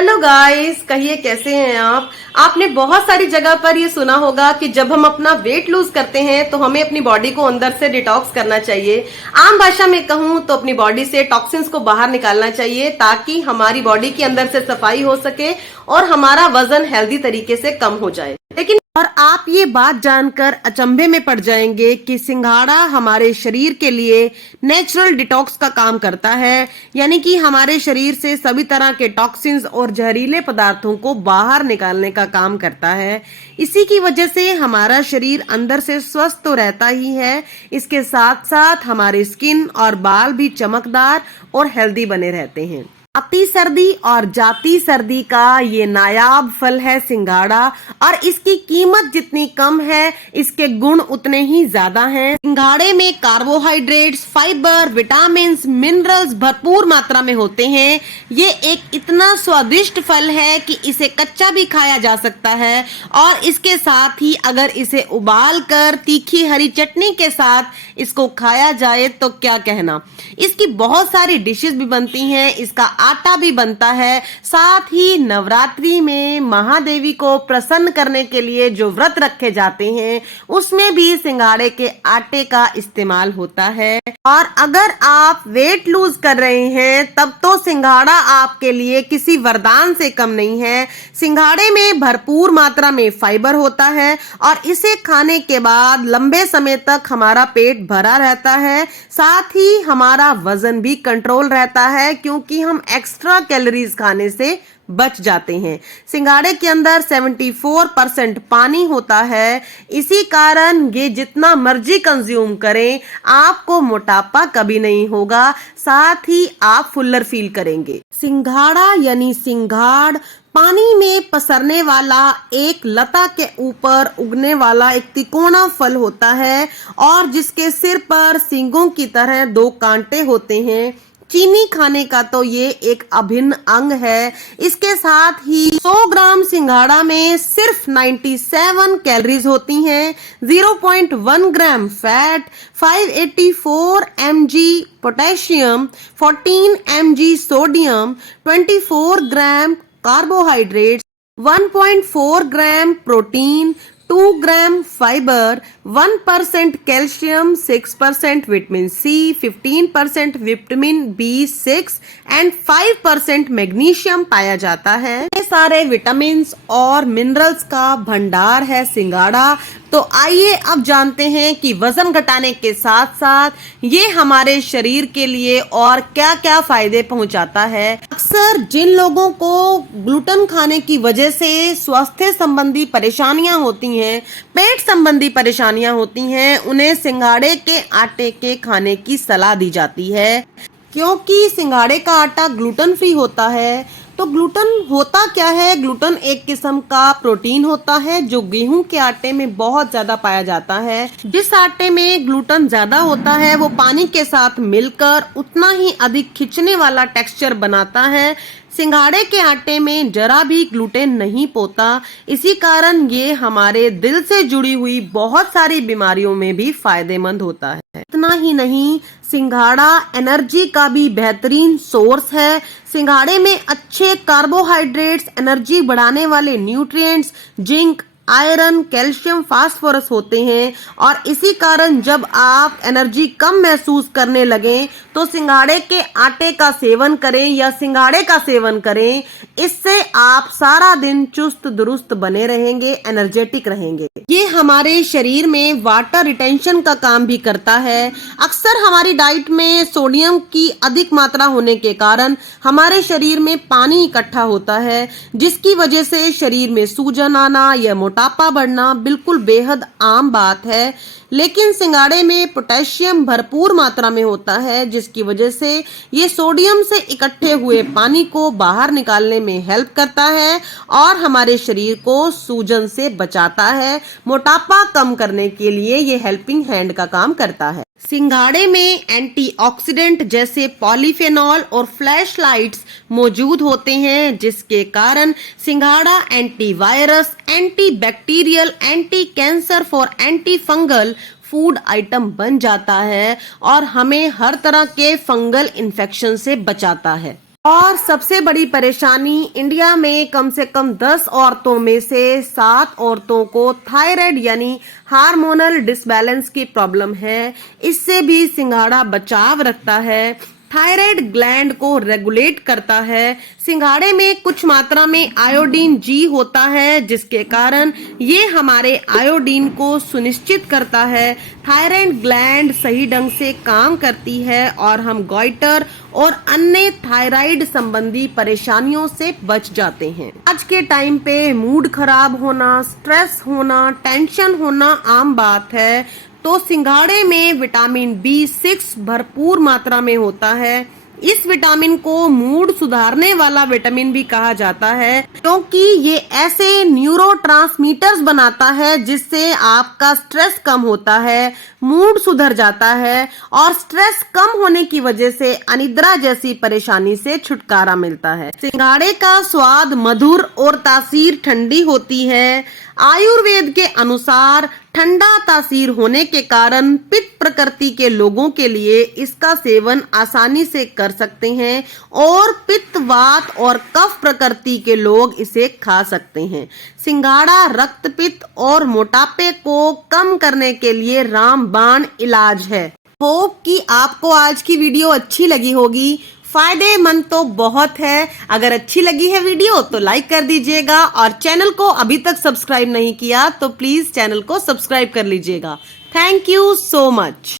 Hello guys, कहिए कैसे हैं आप। आपने बहुत सारी जगह पर ये सुना होगा कि जब हम अपना वेट लूज करते हैं तो हमें अपनी बॉडी को अंदर से डिटॉक्स करना चाहिए। आम भाषा में कहूँ तो अपनी बॉडी से टॉक्सिन्स को बाहर निकालना चाहिए ताकि हमारी बॉडी के अंदर से सफाई हो सके और हमारा वजन हेल्दी तरीके से कम हो जाए। लेकिन और आप ये बात जानकर अचंभे में पड़ जाएंगे कि सिंघाड़ा हमारे शरीर के लिए नेचुरल डिटॉक्स का काम करता है, यानी कि हमारे शरीर से सभी तरह के टॉक्सिन्स और जहरीले पदार्थों को बाहर निकालने का काम करता है। इसी की वजह से हमारा शरीर अंदर से स्वस्थ तो रहता ही है, इसके साथ साथ हमारे स्किन और बाल भी चमकदार और हेल्दी बने रहते हैं। अति सर्दी और जाती सर्दी का ये नायाब फल है सिंघाड़ा, और इसकी कीमत जितनी कम है इसके गुण उतने ही ज्यादा हैं। सिंघाड़े में कार्बोहाइड्रेट्स, फाइबर, विटामिन्स, मिनरल्स भरपूर मात्रा में होते हैं। ये एक इतना स्वादिष्ट फल है कि इसे कच्चा भी खाया जा सकता है, और इसके साथ ही अगर इसे उबाल कर तीखी हरी चटनी के साथ इसको खाया जाए तो क्या कहना। इसकी बहुत सारी डिशेस भी बनती हैं, इसका आटा भी बनता है। साथ ही नवरात्रि में महादेवी को प्रसन्न करने के लिए जो व्रत रखे जाते हैं उसमें भी सिंघाड़े के आटे का इस्तेमाल होता है। और अगर आप वेट लूज कर रहे हैं तब तो सिंघाड़ा आपके लिए किसी वरदान से कम नहीं है। सिंघाड़े में भरपूर मात्रा में फाइबर होता है और इसे खाने के बाद लंबे समय तक हमारा पेट भरा रहता है। साथ ही हमारा वजन भी कंट्रोल रहता है क्योंकि हम एक्स्ट्रा कैलोरीज खाने से बच जाते हैं। सिंघाड़े के अंदर 74% पानी होता है, इसी कारण ये जितना मर्जी कंज्यूम करें आपको मोटापा कभी नहीं होगा, साथ ही आप फुल्लर फील करेंगे। सिंघाड़ा यानी सिंघाड़ पानी में पसरने वाला एक लता के ऊपर उगने वाला एक तिकोना फल होता है और जिसके सिर पर सींगों की तरह 2 कांटे होते हैं। चीनी खाने का तो ये एक अभिन्न अंग है। इसके साथ ही 100 ग्राम सिंघाड़ा में सिर्फ 97 कैलोरीज होती हैं, 0.1 gram fat, 584 mg potassium, 14 mg sodium, 24 gram carbohydrates, 1.4 gram protein, 2 gram fibre, 1% calcium, 6% vitamin C, 15% vitamin B6 and 5% magnesium पाया जाता है। ये सारे विटामिन्स और मिनरल्स का भंडार है सिंघाड़ा। तो आइए अब जानते हैं कि वजन घटाने के साथ साथ ये हमारे शरीर के लिए और क्या क्या फायदे पहुंचाता है। अक्सर जिन लोगों को ग्लूटेन खाने की वजह से स्वास्थ्य संबंधी परेशानियां होती हैं, पेट संबंधी परेशानियां होती हैं, उन्हें सिंघाड़े के आटे के खाने की सलाह दी जाती है। क्योंकि सिंघाड़े का आटा ग्लूटेन फ्री होता है। तो ग्लूटेन होता क्या है? ग्लूटेन एक किस्म का प्रोटीन होता है जो गेहूं के आटे में बहुत ज्यादा पाया जाता है। जिस आटे में ग्लूटेन ज्यादा होता है वो पानी के साथ मिलकर उतना ही अधिक खिंचने वाला टेक्सचर बनाता है। सिंघाड़े के आटे में जरा भी ग्लूटेन नहीं पोता, इसी कारण ये हमारे दिल से जुड़ी हुई बहुत सारी बीमारियों में भी फायदेमंद होता है। इतना ही नहीं, सिंघाड़ा एनर्जी का भी बेहतरीन सोर्स है। सिंघाड़े में अच्छे कार्बोहाइड्रेट्स, एनर्जी बढ़ाने वाले nutrients, zinc, iron, calcium, phosphorus होते हैं, और इसी कारण जब आप एनर्जी कम महसूस करने लगें तो सिंघाड़े के आटे का सेवन करें या सिंघाड़े का सेवन करें। इससे आप सारा दिन चुस्त दुरुस्त बने रहेंगे, एनर्जेटिक रहेंगे। ये हमारे शरीर में वाटर रिटेंशन का काम भी करता है। अक्सर हमारी डाइट में सोडियम की अधिक मात्रा होने के कारण हमारे शरीर में पानी इकट्ठा होता है, जिसकी वजह से शरीर में सूजन आना या मोटापा बढ़ना बिल्कुल बेहद आम बात है। लेकिन सिंघाड़े में पोटेशियम भरपूर मात्रा में होता है, जिसकी वजह से ये सोडियम से इकट्ठे हुए पानी को बाहर निकालने में हेल्प करता है और हमारे शरीर को सूजन से बचाता है। मोटापा कम करने के लिए ये हेल्पिंग हैंड का काम करता है। सिंघाड़े में एंटीऑक्सीडेंट जैसे पॉलीफेनॉल और फ्लैशलाइट्स मौजूद होते हैं, जिसके कारण सिंघाड़ा एंटीवायरस, एंटीबैक्टीरियल, एंटी कैंसर और एंटी फंगल फूड आइटम बन जाता है और हमें हर तरह के फंगल इन्फेक्शन से बचाता है। और सबसे बड़ी परेशानी, इंडिया में कम से कम 10 औरतों में से 7 औरतों को थायराइड यानी हार्मोनल डिसबैलेंस की प्रॉब्लम है। इससे भी सिंघाड़ा बचाव रखता है, थायराइड ग्लैंड को रेगुलेट करता है। सिंघाड़े में कुछ मात्रा में आयोडीन जी होता है, जिसके कारण ये हमारे आयोडीन को सुनिश्चित करता है। थायराइड ग्लैंड सही ढंग से काम करती है और हम गॉइटर और अन्य थायराइड संबंधी परेशानियों से बच जाते हैं। आज के टाइम पे मूड खराब होना, स्ट्रेस होना, टेंशन होना आम बात है, तो सिंघाड़े में विटामिन B6 भरपूर मात्रा में होता है। इस विटामिन को मूड सुधारने वाला विटामिन भी कहा जाता है, क्योंकि ये ऐसे न्यूरोट्रांसमीटर्स बनाता है जिससे आपका स्ट्रेस कम होता है, मूड सुधर जाता है और स्ट्रेस कम होने की वजह से अनिद्रा जैसी परेशानी से छुटकारा मिलता है। सिंघाड़े का स्वाद मधुर और तासीर ठंडी होती है। आयुर्वेद के अनुसार ठंडा तासीर होने के कारण पित्त प्रकृति के लोगों के लिए इसका सेवन आसानी से कर सकते हैं और पित्त, वात और कफ प्रकृति के लोग इसे खा सकते हैं। सिंघाड़ा रक्त, पित्त और मोटापे को कम करने के लिए रामबाण इलाज है। होप कि आपको आज की वीडियो अच्छी लगी होगी। फायदेमंद तो बहुत है। अगर अच्छी लगी है वीडियो तो लाइक कर दीजिएगा और चैनल को अभी तक सब्सक्राइब नहीं किया तो प्लीज चैनल को सब्सक्राइब कर लीजिएगा। Thank you so much.